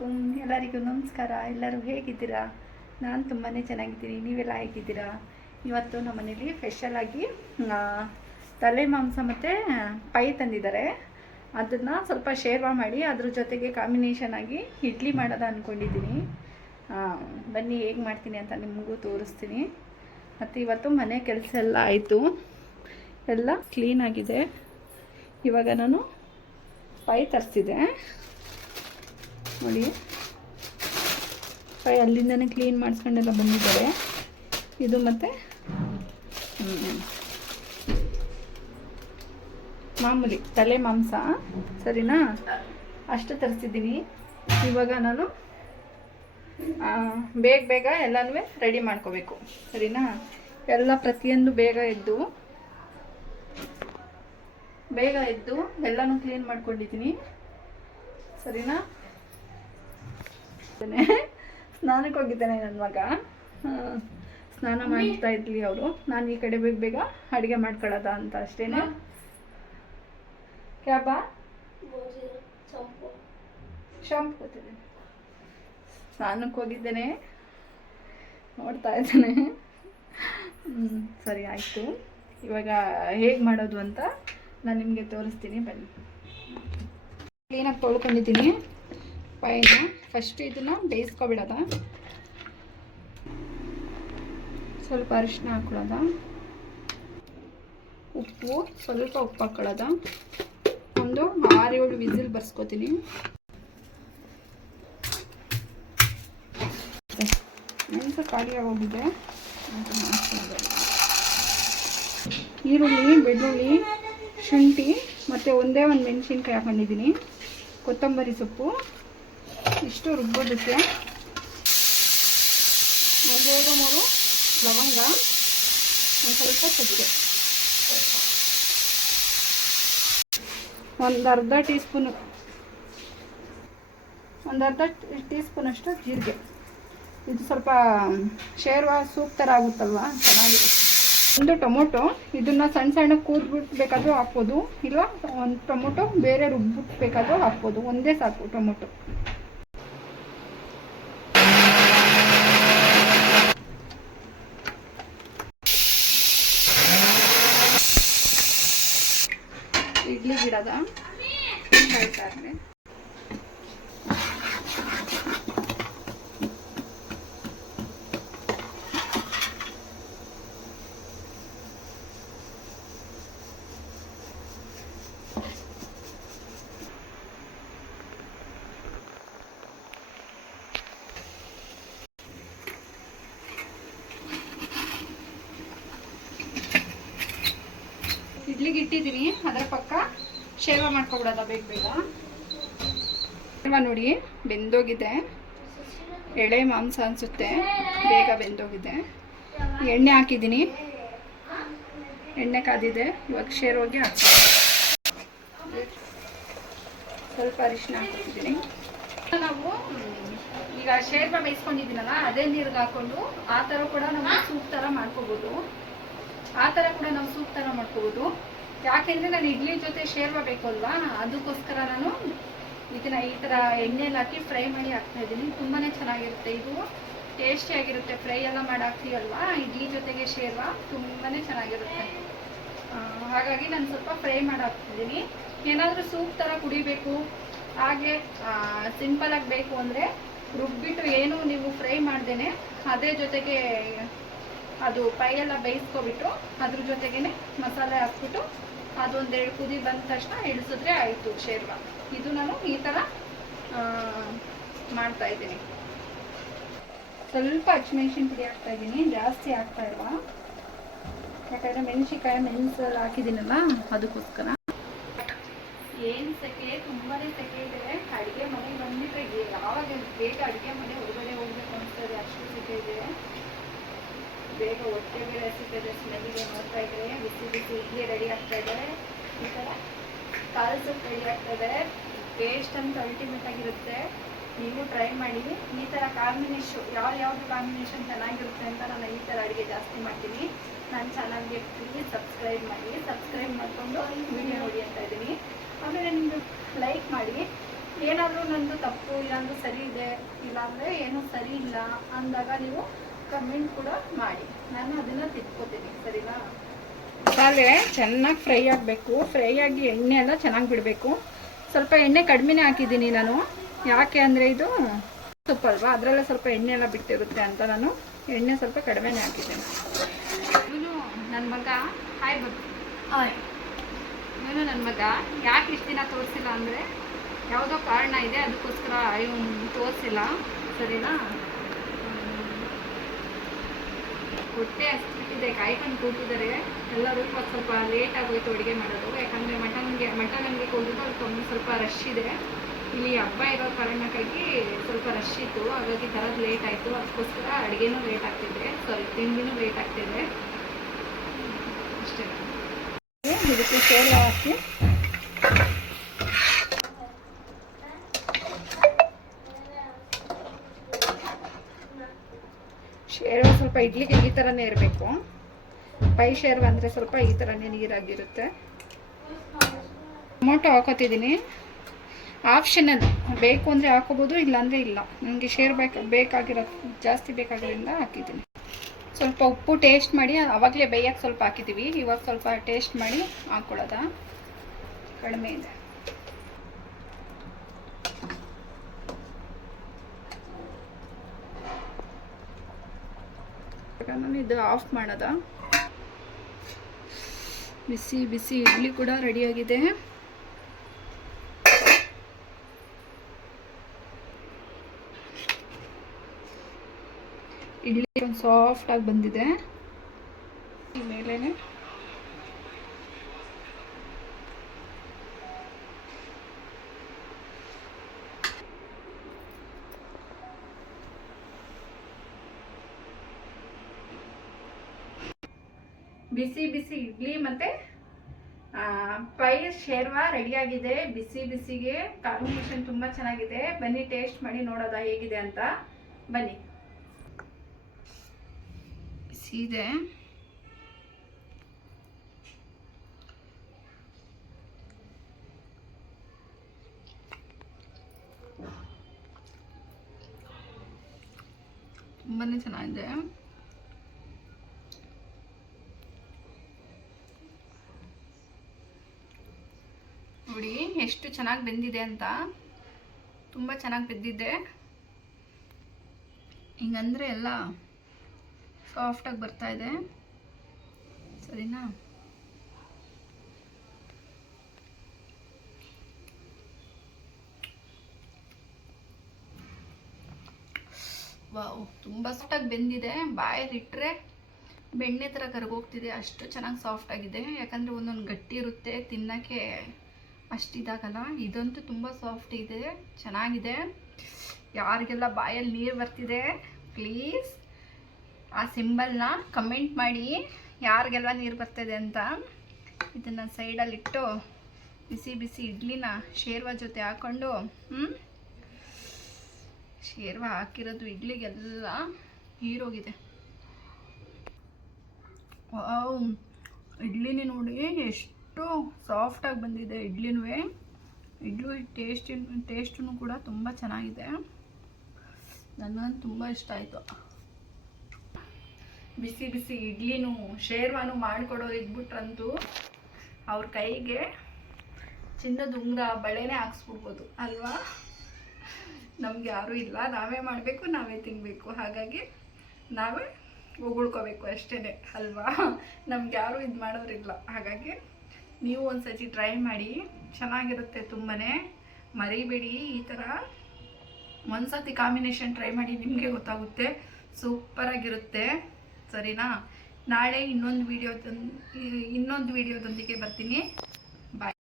ಎಲ್ಲರಿಗೂ ನಮಸ್ಕಾರ. ಎಲ್ಲರೂ ಹೇಗಿದ್ದೀರಾ? ನಾನು ತುಂಬಾ ಚೆನ್ನಾಗಿದ್ದೀನಿ. ನೀವೆಲ್ಲ ಹೇಗಿದ್ದೀರಾ? ಇವತ್ತು ನಮ್ಮ ಮನೇಲಿ ಸ್ಪೆಷಲಾಗಿ ತಲೆ ಮಾಂಸ ಮತ್ತು ಪೈ ತಂದಿದ್ದಾರೆ. ಅದನ್ನು ಸ್ವಲ್ಪ ಶೇರ್ವಾ ಮಾಡಿ, ಅದ್ರ ಜೊತೆಗೆ ಕಾಂಬಿನೇಷನ್ ಆಗಿ ಇಡ್ಲಿ ಮಾಡೋದು ಅಂದ್ಕೊಂಡಿದ್ದೀನಿ ಬನ್ನಿ ಹೇಗೆ ಮಾಡ್ತೀನಿ ಅಂತ ನಿಮಗೂ ತೋರಿಸ್ತೀನಿ. ಮತ್ತು ಇವತ್ತು ಮನೆ ಕೆಲಸ ಎಲ್ಲ ಆಯಿತು. ಎಲ್ಲ ಕ್ಲೀನಾಗಿದೆ ಇವಾಗ ನಾನು ಪೈ ತರಿಸಿದೆ. ನೋಡಿ. ಫೈ ಅಲ್ಲಿಂದನೇ ಕ್ಲೀನ್ ಮಾಡಿಸ್ಕೊಂಡೆಲ್ಲ ಬಂದಿದ್ದಾರೆ. ಇದು ಮತ್ತೆ ಮಾಮೂಲಿ ತಲೆ ಮಾಂಸ, ಸರಿನಾ? ಅಷ್ಟು ತರಿಸಿದ್ದೀನಿ ಇವಾಗ ನಾನು ಬೇಗ ಬೇಗ ಎಲ್ಲನೂ ರೆಡಿ ಮಾಡ್ಕೋಬೇಕು. ಸರಿನಾ? ಎಲ್ಲ ಪ್ರತಿಯೊಂದು ಬೇಗ ಎದ್ದು ಬೇಗ ಎದ್ದು ಎಲ್ಲನೂ ಕ್ಲೀನ್ ಮಾಡ್ಕೊಂಡಿದ್ದೀನಿ. ಸರಿನಾ. ಸ್ನಾನಕ್ಕೆ ಹೋಗಿದ್ದಾನೆ ನನ್ನ ಮಗ. ಸ್ನಾನ ಮಾಡ್ತಾ ಇದ್ಲಿ ಅವರು. ನಾನು ಈ ಕಡೆ ಬೇಗ ಬೇಗ ಅಡುಗೆ ಮಾಡ್ಕೊಳ್ಳೋದ ಅಂತ ಅಷ್ಟೇನೆ. ಕ್ಯಾಬಾ ಶಾಂಪು ಸ್ನಾನಕ್ಕೆ ಹೋಗಿದ್ದೇನೆ. ನೋಡ್ತಾ ಇದ್ದಾನೆ. ಹ್ಮ್, ಸರಿ ಆಯಿತು. ಇವಾಗ ಹೇಗೆ ಮಾಡೋದು ಅಂತ ನಾನು ನಿಮಗೆ ತೋರಿಸ್ತೀನಿ ಬನ್ನಿ. ಕ್ಲೀನಾಗಿ ತೊಳ್ಕೊಂಡಿದ್ದೀನಿ. ಪೈನ ಫಸ್ಟ್ ಇದನ್ನು ಬೇಯಿಸ್ಕೊಬಿಡೋದ. ಸ್ವಲ್ಪ ಅರಿಶಿನ ಹಾಕೊಳ್ಳೋದ. ಉಪ್ಪು, ಸ್ವಲ್ಪ ಉಪ್ಪು ಹಾಕೊಳ್ಳೋದ. ಒಂದು ಆರು ಏಳು ವಿಸಿಲ್ ಬರ್ಸ್ಕೊತೀನಿ. ಮೆಣಸು ಖಾಲಿ ಆಗೋಗಿದೆ. ಈರುಳ್ಳಿ, ಬೆಳ್ಳುಳ್ಳಿ, ಶುಂಠಿ, ಮತ್ತು ಒಂದೇ ಒಂದು ಮೆಣಸಿನ್ಕಾಯಿ ಹಾಕೊಂಡಿದ್ದೀನಿ. ಕೊತ್ತಂಬರಿ ಸೊಪ್ಪು. ಇಷ್ಟು ರುಬ್ಬೋದಕ್ಕೆ ಒಂದೆರಡು ಮೂರು ಲವಂಗ, ಒಂದು ಸ್ವಲ್ಪ ಚಕ್ಕೆ ಒಂದು ಅರ್ಧ ಟೀ ಸ್ಪೂನು ಒಂದು ಅರ್ಧ ಟೀ ಸ್ಪೂನಷ್ಟು ಜೀರಿಗೆ. ಇದು ಸ್ವಲ್ಪ ಶೇರ್ವ ಸೂಪ್ ಥರ ಆಗುತ್ತಲ್ವ? ಚೆನ್ನಾಗಿರುತ್ತೆ. ಒಂದು ಟೊಮೊಟೊ, ಇದನ್ನು ಸಣ್ಣ ಸಣ್ಣ ಕೂದ್ಬಿಟ್ಟು ಬೇಕಾದರೂ ಹಾಕ್ಬೋದು ಇಲ್ಲ ಒಂದು ಟೊಮೊಟೊ ಬೇರೆ ರುಬ್ಬಿಟ್ಟು ಬೇಕಾದರೂ ಹಾಕ್ಬೋದು, ಒಂದೇ ಸಾಕು ಟೊಮೊಟೊ. ಗಿಡದ ಕಾಯ್ತಾ ಇರ್ಲಿ. ಇಡ್ಲಿಗೆ ಇಟ್ಟಿದ್ದೀನಿ ಅದರ ಪಕ್ಕ ಶೇರ್ವ ಮಾಡ್ಕೊಬಿಡೋದ ಬೇಗ ಬೇಗ. ನೋಡಿ, ಬೆಂದೋಗಿದೆ. ಎಳೆ ಮಾಂಸ ಅನಿಸುತ್ತೆ. ಬೇಗ ಬೆಂದೋಗಿದೆ. ಎಣ್ಣೆ ಹಾಕಿದ್ದೀನಿ. ಎಣ್ಣೆ ಕಾದಿದೆ. ಇವಾಗ ಶೇರ್ವಾಗೆ ಹಾಕ್ತೀನಿ. ಸ್ವಲ್ಪ ಅರಿಶಿನ ಹಾಕಿದ್ದೀನಿ ನಾವು ಈಗ ಶೇರ್ವ ಬೇಯಿಸ್ಕೊಂಡಿದ್ದೀನಲ್ಲ, ಅದೇ ನೀರಿಗೆ ಹಾಕೊಂಡು ಆ ಥರ ಕೂಡ ನಾವು ಸೂಪ್ ಥರ ಮಾಡ್ಕೋಬೋದು. ಆ ಥರ ಕೂಡ ನಾವು ಸೂಪ್ ಥರ ಮಾಡ್ಕೋಬೋದು. ಯಾಕೆಂದರೆ ನಾನು ಇಡ್ಲಿ ಜೊತೆ ಶೇರ್ ಮಾಡಬೇಕು ಅಲ್ವಾ ಅದಕ್ಕೋಸ್ಕರ ನಾನು ಇದನ್ನ ಈ ಥರ ಎಣ್ಣೆಲಿ ಹಾಕಿ ಫ್ರೈ ಮಾಡಿ ಹಾಕ್ತಾ ಇದ್ದೀನಿ. ತುಂಬಾ ಚೆನ್ನಾಗಿರುತ್ತೆ. ಇದು ಟೇಸ್ಟಿಯಾಗಿರುತ್ತೆ ಫ್ರೈ ಎಲ್ಲ ಮಾಡಿ ಹಾಕ್ತೀವಲ್ವಾ ಇಡ್ಲಿ ಜೊತೆಗೆ ಶೇರ್ವ ತುಂಬಾ ಚೆನ್ನಾಗಿರುತ್ತೆ. ಹಾಗಾಗಿ ನಾನು ಸ್ವಲ್ಪ ಫ್ರೈ ಮಾಡಿ ಹಾಕ್ತಿದ್ದೀನಿ. ಏನಾದರೂ ಸೂಪ್ ಥರ ಕುಡಿಬೇಕು, ಹಾಗೆ ಸಿಂಪಲಾಗಿ ಬೇಕು ಅಂದರೆ ರುಬ್ಬಿಟ್ಟು ಏನು ನೀವು ಫ್ರೈ ಮಾಡ್ದೇನೆ ಅದೇ ಜೊತೆಗೆ ಅದು ಪೈ ಎಲ್ಲ ಬೇಯಿಸ್ಕೊಬಿಟ್ಟು ಅದ್ರ ಜೊತೆಗೇನೆ ಮಸಾಲೆ ಹಾಕ್ಬಿಟ್ಟು ಅದೊಂದೆರಡು ಕುದಿ ಬಂದ ತಕ್ಷಣ ಇಳಿಸಿದ್ರೆ ಆಯಿತು ಶೇರ್ವ. ಇದು ನಾನು ಈ ಥರ ಆ, ಮಾಡ್ತಾ ಇದ್ದೀನಿ. ಸ್ವಲ್ಪ ಹಚ್ಮೆಣ್ಸಿನ ಪುಡಿ ಹಾಕ್ತಾ ಇದ್ದೀನಿ ಜಾಸ್ತಿ ಆಗ್ತಾ ಇಲ್ಲ ಯಾಕಂದರೆ ಮೆಣಸಿನ್ಕಾಯಿ ಮೆಣಸಲ್ಲಿ ಹಾಕಿದ್ದೀನಲ್ಲ ಅದಕ್ಕೋಸ್ಕರ. ಏನು ಸೆಕೆ? ತುಂಬಾನೇ ಸೆಕೆ ಇದೆ. ಅಡುಗೆ ಮನೆಗೆ ಬಂದ್ಬಿಟ್ರೆ ಏ- ಯಾವಾಗ ಬೇಗ ಅಡುಗೆ ಮನೆ ಹೊರಗಡೆ ಹೋಗ್ಬೇಕು ಅನಿಸ್ತದೆ ಅಷ್ಟು ಸೆಕೆ ಇದೆ ಬೇಗ ಹೊಟ್ಟೆ ಬೇರೆ ಹಸಿತದೆ ಸ್ಮೆಲ್ಗೆ ನೋಡ್ತಾ ಇದ್ರೆ ಬಿಸಿ ಬಿಸಿ ಇಡ್ಲಿ ರೆಡಿ ಆಗ್ತಾ ಇದ್ದಾರೆ. ಈ ಥರ ಕಾಲ್ಸಕ್ಕೆ ರೆಡಿ ಆಗ್ತಾ ಇದ್ದಾರೆ. ಟೇಸ್ಟ್ ಅಂತ ಅಲ್ಟಿಮೇಟ್ ಆಗಿರುತ್ತೆ. ನೀವು ಟ್ರೈ ಮಾಡಿ. ಈ ಥರ ಕಾಂಬಿನೇಷನ್ ಯಾವ ಯಾವ್ದು ಕಾಂಬಿನೇಷನ್ ಚೆನ್ನಾಗಿರುತ್ತೆ ಅಂತ ನಾನು ಈ ಥರ ಅಡುಗೆ ಜಾಸ್ತಿ ಮಾಡ್ತೀನಿ. ನನ್ನ ಚಾನಲ್ಗೆ ಪ್ಲೀಸ್ ಸಬ್ಸ್ಕ್ರೈಬ್ ಮಾಡಿ. ಸಬ್ಸ್ಕ್ರೈಬ್ ಮಾಡಿಕೊಂಡು ವಿಡಿಯೋ ನೋಡಿ ಅಂತ ಇದ್ದೀನಿ. ಆಮೇಲೆ ನಿಮ್ಮದು ಲೈಕ್ ಮಾಡಿ. ಏನಾದರೂ ನಂದು ತಪ್ಪು ಇಲ್ಲಾಂದ್ರೂ ಸರಿ ಇದೆ, ಇಲ್ಲಾಂದರೆ ಏನೂ ಸರಿ ಇಲ್ಲ ಅಂದಾಗ ನೀವು ಕಮೆಂಟ್ ಕೂಡ ಮಾಡಿ. ನಾನು ಅದನ್ನು ಸರಿನಾ? ಮಸಾಲೆ ಚೆನ್ನಾಗಿ ಫ್ರೈ ಆಗಬೇಕು. ಫ್ರೈ ಆಗಿ ಎಣ್ಣೆ ಎಲ್ಲ ಚೆನ್ನಾಗಿ ಬಿಡಬೇಕು. ಸ್ವಲ್ಪ ಎಣ್ಣೆ ಕಡಿಮೆನೇ ಹಾಕಿದ್ದೀನಿ ನಾನು. ಯಾಕೆ ಅಂದರೆ ಇದು ಸೊಪ್ಪಲ್ವಾ ಅದರಲ್ಲೇ ಸ್ವಲ್ಪ ಎಣ್ಣೆ ಎಲ್ಲ ಬಿಟ್ಟಿರುತ್ತೆ ಅಂತ ನಾನು ಎಣ್ಣೆ ಸ್ವಲ್ಪ ಕಡಿಮೆನೇ ಹಾಕಿದ್ದೇನೆ. ಇವನು ನನ್ನ ಮಗ ಹಾಯ್ ಬಂತು ಇವನು ನನ್ನ ಮಗ ಯಾಕೆ ಇಷ್ಟು ದಿನ ತೋರಿಸಿಲ್ಲ ಅಂದರೆ ಯಾವುದೋ ಕಾರಣ ಇದೆ ಅದಕ್ಕೋಸ್ಕರ ಇವನು ತೋರಿಸಿಲ್ಲ. ಸರಿನಾ? ಹೊಟ್ಟೆ ಹಸ್ಬಿಟ್ಟಿದೆ ಕಾಯ್ಕೊಂಡು ಕೂತಿದ್ದಾರೆ. ಎಲ್ಲರೂ ಇವತ್ತು ಸ್ವಲ್ಪ ಲೇಟ್ ಆಗೋಯ್ತು ಅಡುಗೆ ಮಾಡೋದು. ಯಾಕಂದರೆ ಮಟನ್ಗೆ, ಮಟನ್ ಅಂಗಡಿಗೆ ಹೋಗಿದ್ದು ಅಲ್ಲಿ ತುಂಬ ಸ್ವಲ್ಪ ರಶ್ ಇದೆ. ಇಲ್ಲಿ ಹಬ್ಬ ಇರೋ ಕಾರಣಕ್ಕಾಗಿ ಸ್ವಲ್ಪ ರಶ್ ಇತ್ತು. ಹಾಗಾಗಿ ತರೋದು ಲೇಟ್ ಆಯಿತು. ಅದಕ್ಕೋಸ್ಕರ ಅಡುಗೆನೂ ಲೇಟ್ ಆಗ್ತಿದೆ. ಸ್ವಲ್ಪ ತಿಂಡಿನೂ ಲೇಟ್ ಆಗ್ತಿದೆ. ಅಷ್ಟೇ. ಇದಕ್ಕೆ ಹಾಕಿ ಶೇರ್ವ ಸ್ವಲ್ಪ ಇಡ್ಲಿಗೆ ಈ ಥರನೇ ಇರಬೇಕು. ಪೈ ಶೇರ್ವ ಅಂದರೆ ಸ್ವಲ್ಪ ಈ ಥರನೇ ನೀರಾಗಿರುತ್ತೆ. ಟೊಮೊಟೊ ಹಾಕೋತಿದ್ದೀನಿ. ಆಪ್ಷನಲ್ ಬೇಕು ಅಂದರೆ ಹಾಕೋಬೋದು, ಇಲ್ಲಾಂದರೆ ಇಲ್ಲ. ನನಗೆ ಶೇರ್ ಬೇಕು, ಬೇಕಾಗಿರೋ, ಜಾಸ್ತಿ ಬೇಕಾಗಿರೋದ್ರಿಂದ ಹಾಕಿದ್ದೀನಿ. ಸ್ವಲ್ಪ ಉಪ್ಪು ಟೇಸ್ಟ್ ಮಾಡಿ ಆವಾಗಲೇ ಬೇಯಕ್ಕೆ ಸ್ವಲ್ಪ ಹಾಕಿದ್ದೀವಿ ಇವಾಗ ಸ್ವಲ್ಪ ಟೇಸ್ಟ್ ಮಾಡಿ ಹಾಕ್ಕೊಳ್ಳೋದ ಕಡಿಮೆ ಇದೆ. ಇವಾಗ ನಾನು ಇದು ಆಫ್ ಮಾಡೋದ. ಬಿಸಿ ಬಿಸಿ ಇಡ್ಲಿ ಕೂಡ ರೆಡಿಯಾಗಿದೆ ಇಡ್ಲಿ ಒಂದು ಸಾಫ್ಟ್ ಆಗಿ ಬಂದಿದೆ. ಮೇಲೇನೆ ಬಿಸಿ ಬಿಸಿ ಇಡ್ಲಿ ಮತ್ತೆ ಪೈ ಶೇರ್ವಾ ರೆಡಿಯಾಗಿದೆ ಬಿಸಿ ಬಿಸಿಗೆ ಕಾಂಬಿನೇಷನ್ ತುಂಬ ಚೆನ್ನಾಗಿದೆ. ಬನ್ನಿ ಟೇಸ್ಟ್ ಮಾಡಿ ನೋಡೋದಾ ಹೇಗಿದೆ ಅಂತ. ಬನ್ನಿ. ಬಿಸಿ ಇದೆ. ತುಂಬಾ ಚೆನ್ನಾಗಿದೆ. ನೋಡಿ ಎಷ್ಟು ಚೆನ್ನಾಗಿ ಬೆಂದಿದೆ ಅಂತ. ತುಂಬ ಚೆನ್ನಾಗಿ ಬೆಂದಿದೆ. ಹಿಂಗಂದ್ರೆ ಎಲ್ಲ ಸಾಫ್ಟಾಗಿ ಬರ್ತಾ ಇದೆ. ಸರಿನಾ? ವಾವ್, ತುಂಬ ಸಾಫ್ಟಾಗಿ ಬೆಂದಿದೆ. ಬಾಯಲ್ಲಿಟ್ಟರೆ ಬೆಣ್ಣೆ ಥರ ಕರಗೋಗ್ತಿದೆ. ಅಷ್ಟು ಚೆನ್ನಾಗಿ ಸಾಫ್ಟ್ ಆಗಿದೆ. ಯಾಕಂದರೆ ಒಂದೊಂದು ಗಟ್ಟಿ ಇರುತ್ತೆ ತಿನ್ನೋಕ್ಕೆ. ಅಷ್ಟು ಇದಾಗಲ್ಲ ಇದಂತೂ ತುಂಬ ಸಾಫ್ಟ್ ಇದೆ, ಚೆನ್ನಾಗಿದೆ. ಯಾರಿಗೆಲ್ಲ ಬಾಯಲ್ಲಿ ನೀರು ಬರ್ತಿದೆ ಪ್ಲೀಸ್ ಆ ಸಿಂಬಲ್ನ ಕಮೆಂಟ್ ಮಾಡಿ. ಯಾರಿಗೆಲ್ಲ ನೀರು ಬರ್ತಿದೆ ಅಂತ ಇದನ್ನು ಸೈಡಲ್ಲಿಟ್ಟು ಬಿಸಿ ಬಿಸಿ ಇಡ್ಲಿನ ಶೇರ್ವ ಜೊತೆ ಹಾಕ್ಕೊಂಡು ಶೇರ್ವ ಹಾಕಿರೋದು ಇಡ್ಲಿಗೆಲ್ಲ ಹೀರೋಗಿದೆ. ಇಡ್ಲಿನೇ ನೋಡಿ ಎಷ್ಟು ಸಾಫ್ಟಾಗಿ ಬಂದಿದೆ ಇಡ್ಲಿನೂ ಇಡ್ಲಿ ಟೇಸ್ಟಿನ ಟೇಸ್ಟೂ ಕೂಡ ತುಂಬ ಚೆನ್ನಾಗಿದೆ. ನನಗಂತೂ ತುಂಬ ಇಷ್ಟ ಆಯಿತು. ಬಿಸಿ ಬಿಸಿ ಇಡ್ಲಿನೂ, ಶೇರ್ವಾನು ಮಾಡಿಕೊಡೋರು ಇದ್ಬಿಟ್ರಂತೂ ಅವ್ರ ಕೈಗೆ ಚಿನ್ನದ ಉಂಗುರ, ಬಳೆನೇ ಹಾಕ್ಸ್ಬಿಡ್ಬೋದು, ಅಲ್ವಾ? ನಮ್ಗೆ ಯಾರೂ ಇಲ್ಲ. ನಾವೇ ಮಾಡಬೇಕು, ನಾವೇ ತಿನ್ನಬೇಕು ಹಾಗಾಗಿ ನಾವೇ ಉಗುಳ್ಕೋಬೇಕು ಅಷ್ಟೇ ಅಲ್ವಾ? ನಮ್ಗೆ ಯಾರೂ ಇದು ಮಾಡೋರಿಲ್ಲ ಹಾಗಾಗಿ ನೀವು ಒಂದ್ಸತಿ ಟ್ರೈ ಮಾಡಿ, ಚೆನ್ನಾಗಿರುತ್ತೆ ತುಂಬಾ ಮರಿಬೇಡಿ, ಈ ಥರ ಒಂದ್ಸತಿ ಕಾಂಬಿನೇಷನ್ ಟ್ರೈ ಮಾಡಿ ನಿಮಗೆ ಗೊತ್ತಾಗುತ್ತೆ. ಸೂಪರಾಗಿರುತ್ತೆ ಸರಿನಾ? ನಾಳೆ ಇನ್ನೊಂದು ವಿಡಿಯೋ ಇನ್ನೊಂದು ವಿಡಿಯೋದೊಂದಿಗೆ ಬರ್ತೀನಿ. ಬಾಯ್